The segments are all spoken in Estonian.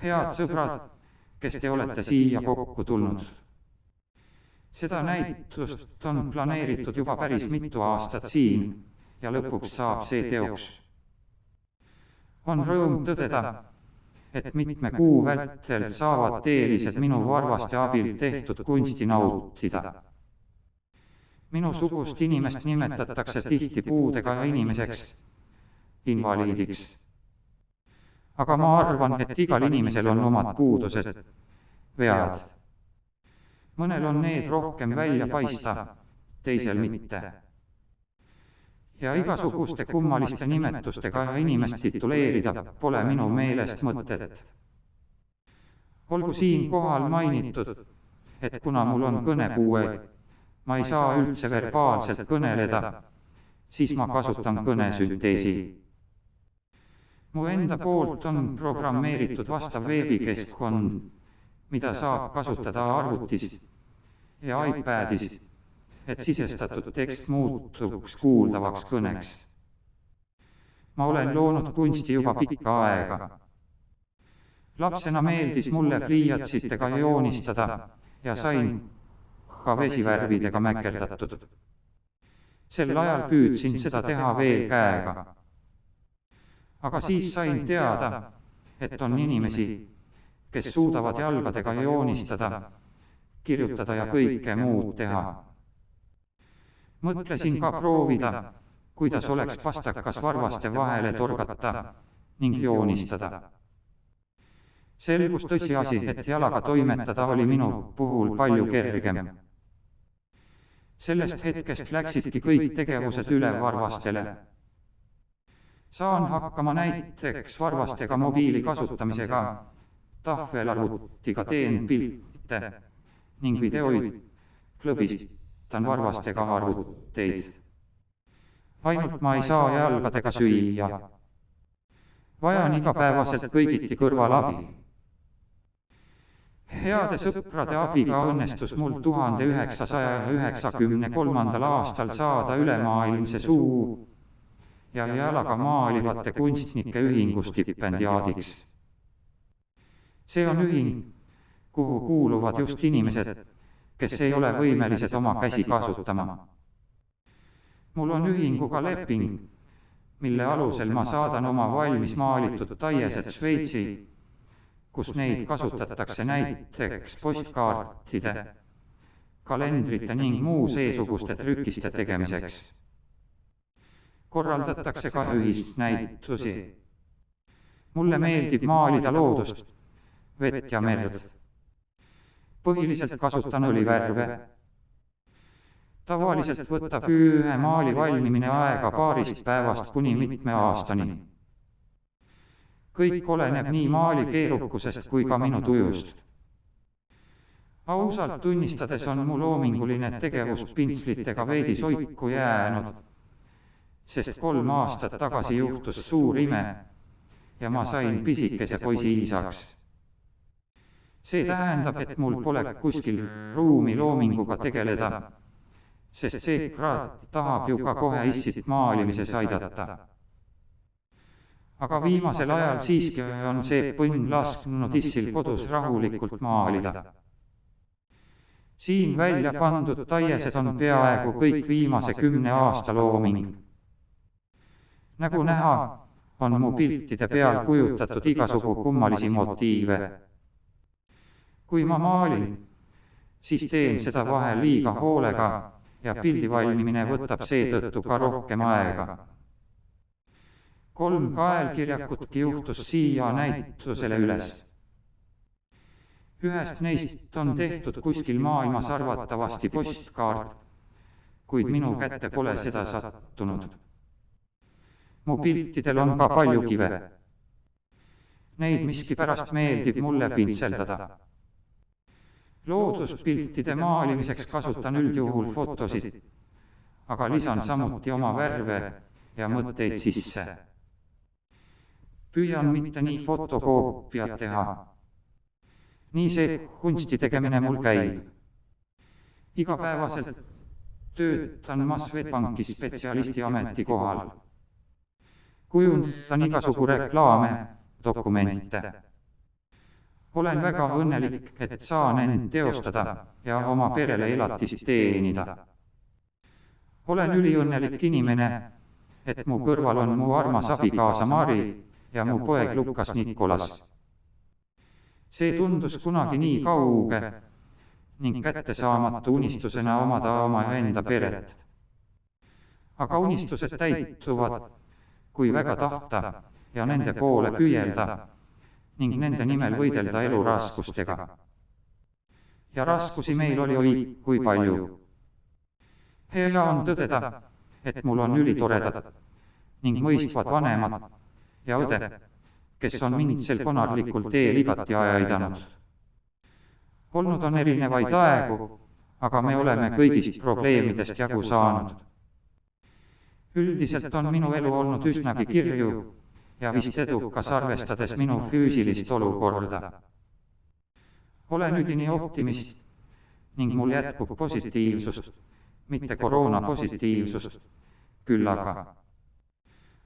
Head sõbrad, kes te olete siia kokku tulnud. Seda näitust on planeeritud juba päris mitu aastat siin ja lõpuks saab see teoks. On rõõm tõdeda, et mitme kuu vältel saavad teelised minu varvaste abil tehtud kunsti nautida. Minu sugust inimest nimetatakse tihti puudega inimeseks, invaliidiks. Aga ma arvan, et igal inimesel on omad puudused, vead. Mõnel on need rohkem välja paista, teisel mitte. Ja igasuguste kummaliste nimetustega inimest tituleerida pole minu meelest mõtet. Olgu siin kohal mainitud, et kuna mul on kõnepuue, ma ei saa üldse verbaalselt kõneleda, siis ma kasutan kõnesünteesi. Mu enda poolt on programmeeritud vastav veebikeskkond, mida saab kasutada arvutis ja iPadis, et sisestatud tekst muutuks kuuldavaks kõneks. Ma olen loonud kunsti juba pikka aega. Lapsena meeldis mulle pliiatsitega joonistada ja sain ka vesivärvidega mäkerdatud. Sel ajal püüdsin seda teha veel käega. Aga siis sain teada, et on inimesi, kes suudavad jalgadega joonistada, kirjutada ja kõike muud teha. Mõtlesin ka proovida, kuidas oleks pastakas varvaste vahele torgata ning joonistada. Selgus tõsiasi, et jalaga toimetada oli minu puhul palju kergem. Sellest hetkest läksidki kõik tegevused üle varvastele. Saan hakkama näiteks varvastega mobiili kasutamisega, tahvelarvutiga teen pilte ning videoid, klõbistan varvastega arvuteid. Ainult ma ei saa jalgadega süüa. Vajan igapäevaselt kõigiti kõrvalabi. Heade sõprade abiga õnnestus mul 1993. aastal saada ülemaailmse suu ja jalaga maalivate kunstnike ühingu stipendiaadiks. See on ühing, kuhu kuuluvad just inimesed, kes ei ole võimelised oma käsi kasutama. Mul on ühinguga leping, mille alusel ma saadan oma valmis maalitud taiesed Šveitsi, kus neid kasutatakse näiteks postkaartide, kalendrite ning muu seesuguste trükiste tegemiseks. Korraldatakse ka ühisnäitusi. Mulle meeldib maalida loodust, vett ja merd. Põhiliselt kasutan õlivärve. Tavaliselt võtab ühe maali valmimine aega paarist päevast kuni mitme aastani. Kõik oleneb nii maali keerukusest kui ka minu tujust. Ausalt tunnistades on mu loominguline tegevus pintslitega veidi soiku jäänud, sest 3 aastat tagasi juhtus suur ime ja ma sain pisikese poisi isaks. See tähendab, et mul pole kuskil ruumi loominguga tegeleda, sest see kraat tahab ju ka kohe issit maalimises aidata. Aga viimasel ajal siiski on see põnn lasknud issil kodus rahulikult maalida. Siin välja pandud taiesed on peaaegu kõik viimase 10 aasta looming. Nagu näha, on mu piltide peal kujutatud igasugu kummalisi motiive. Kui ma maalin, siis teen seda vahel liiga hoolega ja pildi valmimine võtab seetõttu ka rohkem aega. 3 kaelkirjakutki juhtus siia näitusele üles. Ühest neist on tehtud kuskil maailmas arvatavasti postkaart, kuid minu kätte pole seda sattunud. Mu piltidel on ka palju kive. Neid miskipärast meeldib mulle pintseldada. Looduspiltide maalimiseks kasutan üldjuhul fotosid, aga lisan samuti oma värve ja mõtteid sisse. Püüan mitte nii fotokoopiat teha. Nii see kunsti tegemine mul käib. Igapäevaselt töötan ma Swedbanki spetsialisti ametikohal. Kujundan igasugu reklaame, dokumente. Olen väga õnnelik, et saan end teostada ja oma perele elatist teenida. Olen üliõnnelik inimene, et mu kõrval on mu armas abikaasa Mari ja mu poeg Lukas Nikolas. See tundus kunagi nii kauge ning kättesaamatu unistusena omada oma enda peret. Aga unistused täituvad, kui väga tahta ja nende poole püüelda ning nende nimel võidelda elu raskustega. Ja raskusi meil oli oi kui palju. Hea on tõdeda, et mul on ülitoredad ning mõistvad vanemad ja õde, kes on mind sel konarlikul teel igati aidanud. Olnud on erinevaid aegu, aga me oleme kõigist probleemidest jagu saanud. Üldiselt on minu elu olnud üsnagi kirju ja vist edukas arvestades minu füüsilist olukorda. Olen üdini optimist ning mul jätkub positiivsust, mitte koroona positiivsust, küll aga.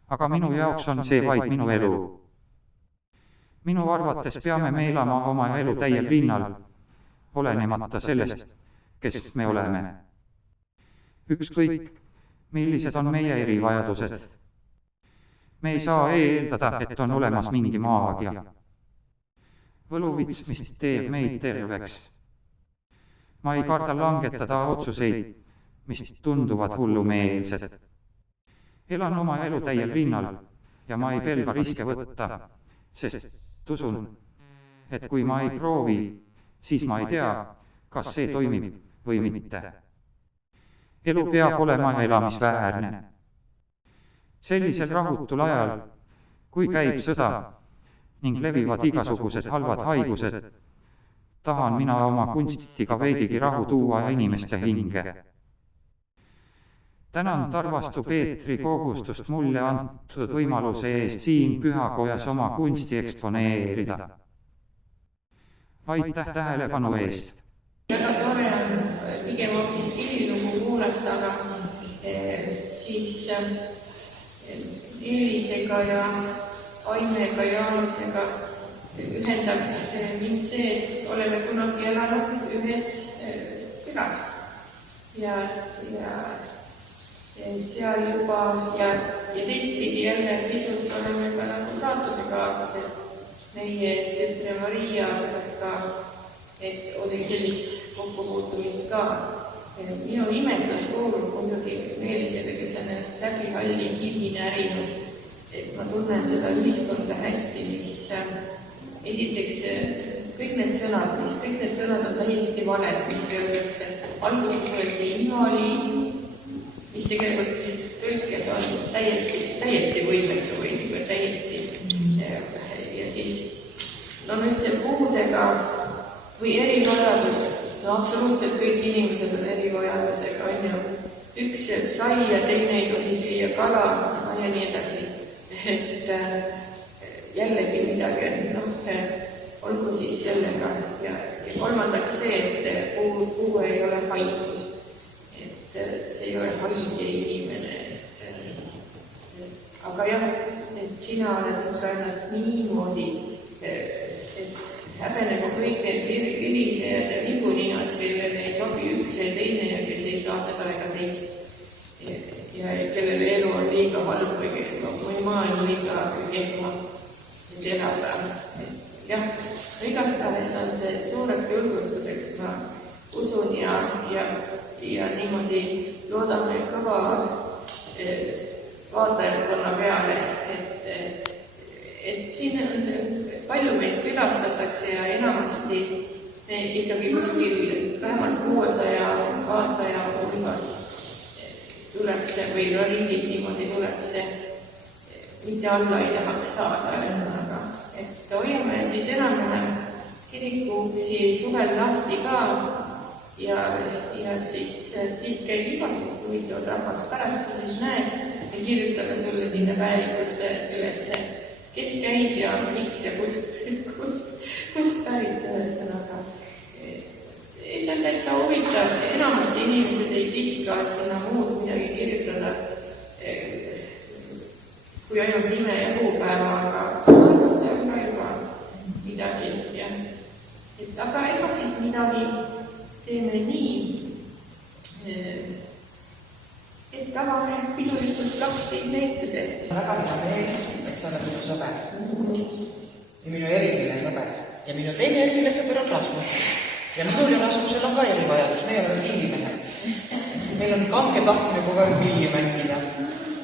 Aga minu jaoks on see vaid minu elu. Minu arvates peame me elama oma elu täiel rinnal, olenemata sellest, kes me oleme. Ükskõik, millised on meie erivajadused. Me ei saa eeldada, et on olemas mingi maagia. Võluvits, mis teeb meid terveks. Ma ei karda langetada otsuseid, mis tunduvad hullumeelsed. Elan oma elu täiel rinnal ja ma ei pelga riske võtta, sest usun, et kui ma ei proovi, siis ma ei tea, kas see toimib või mitte. Elu peab olema elamisväärne. Sellisel rahutul ajal, kui käib sõda ning levivad igasugused halvad haigused, tahan mina oma kunstiga veidigi rahu tuua inimeste hinge. Tänan Tarvastu Peetri kogustust mulle antud võimaluse eest siin pühakojas oma kunsti eksponeerida. Aitäh tähelepanu eest! Väga tore on pigem hoopis kirilugu kuulata, aga siis Eelisega ja Aimega ja Jaanusega ühendab mind see, et oleme kunagi elanud ühes külas ja seal juba ja teistpidi jälle pisut oleme ka nagu saatusekaaslased meie Tütre Mariaga, et oli sellist kokkupuutumist ka. Minu nimetus kuulub muidugi Meelisele, kes on ennast läbi halli kivi närinud. Ma tunnen seda ühiskonda hästi, mis esiteks kõik need sõnad on täiesti valed, mis öeldakse. Alguses öeldi invaliid, mis tegelikult tõlkes on täiesti võimetu või täiesti ja siis nüüd see puudega või erivajadus, absoluutselt kõik inimesed on erivajadusega, on ju. Üks sööb saia, teine ei tohi süüa kala ja nii edasi. Et jällegi midagi, olgu siis sellega ja kolmandaks see, et puu ei ole haigus. Et see ei ole haige inimene. Aga jah, et sina oled ka ennast niimoodi, et häbenegu kõik need vilisejad ja nibuninad, kellele ei sobi üks ja teine ja kes ei saa seda ega teist. Ja kellele elu on liiga halb või maailm liiga kehva, et elada. Jah, igastahes on see suureks julgustuseks, ma usun ja niimoodi loodame kõva vaatajaskonna peale, et siin on palju meid külastatakse ja enamasti ikkagi kuskil vähemalt 600 vaataja hulgas tuleb see või riigis niimoodi tuleb see, mitte alla ei tahaks saada ühesõnaga. Et hoiame siis enam-vähem kirikuksi suvel lahti ka ja siis siit käib igasugust huvitavat rahvast. Pärast siis näed ja kirjutame sulle sinna päevikusse ülesse, kes käis ja miks ja kust pärit ühesõnaga. See on täitsa huvitav, enamasti inimesed ei tihka sinna muud midagi kirjutada kui ainult nime ja kuupäeva, aga see on ka juba midagi, jah. aga ega siis midagi teeme nii, et tahame pidulikult lahti näitused. Väga hea meel, et sa oled minu sõber. Ja minu eriline sõber. Ja minu teine eriline sõber on Rasmus. Ja minul ja Rasmusel on ka erivajadus, me oleme pillimehed. Meil on kange tahtmine kogu aeg pilli mängida.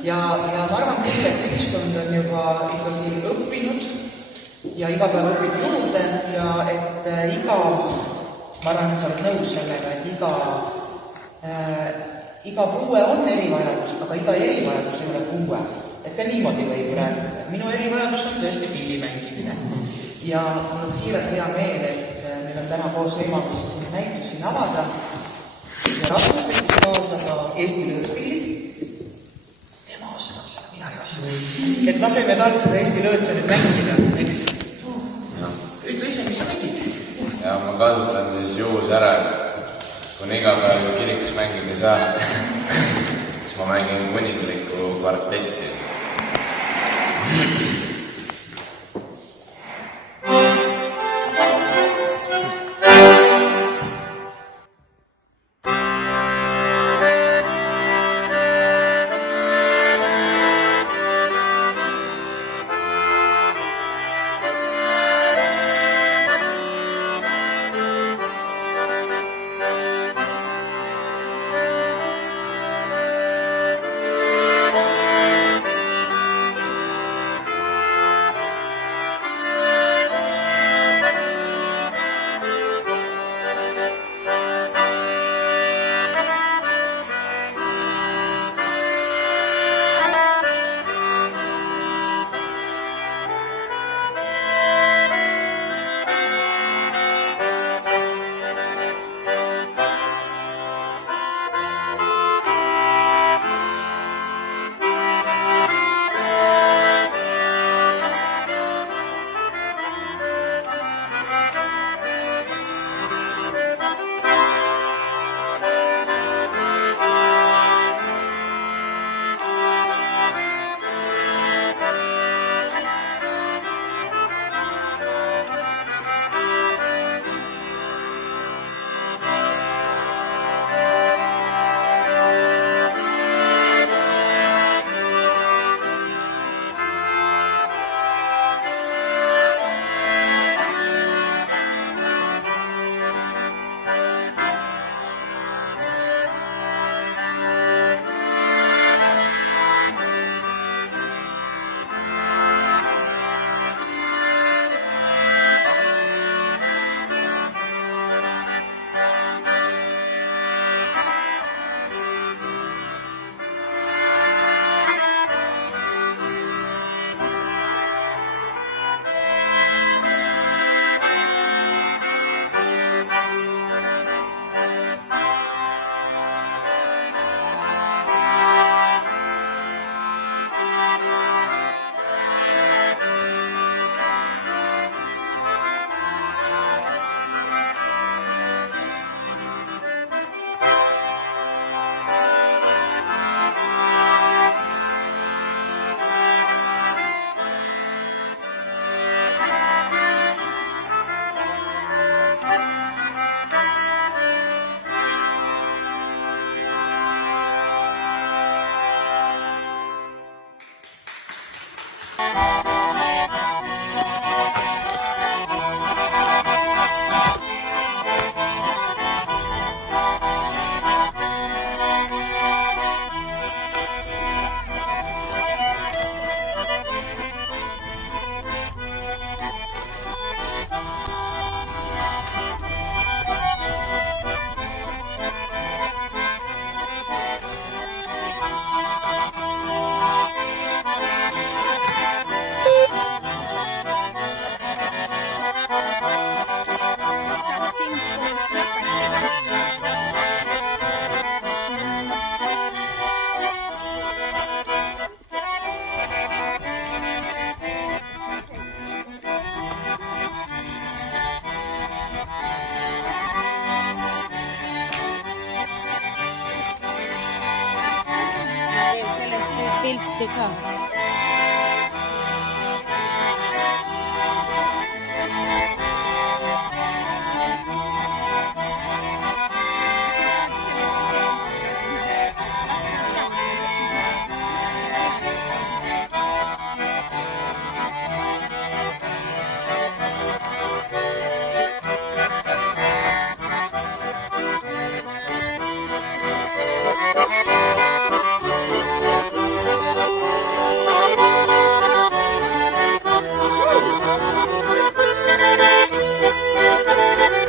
Ja ma arvan küll, et ühiskond on juba ikkagi õppinud ja iga päev õpib juurde ja et ma arvan, et sa oled nõus sellega, et iga puue on erivajadus, aga iga erivajadus ei ole puue. Et ka niimoodi võib rääkida. Minu erivajadus on tõesti pilli mängimine. Ja mul on siiralt hea meel, et meil on täna koos võimalus näitus siin avada. Ja Rasmus võttis kaasa ka Eesti lõõtspilli. Tema oskab seda, mina ei oska. Et laseme tal seda Eesti lõõtsa nüüd mängida, eks? Ütle ise, mis sa mängid? Ja ma kasutan siis juhus ära, kuna iga päev kirikus mängida ei saa, siis ma mängin kuningliku kvartetti. pilti ka. Thank you.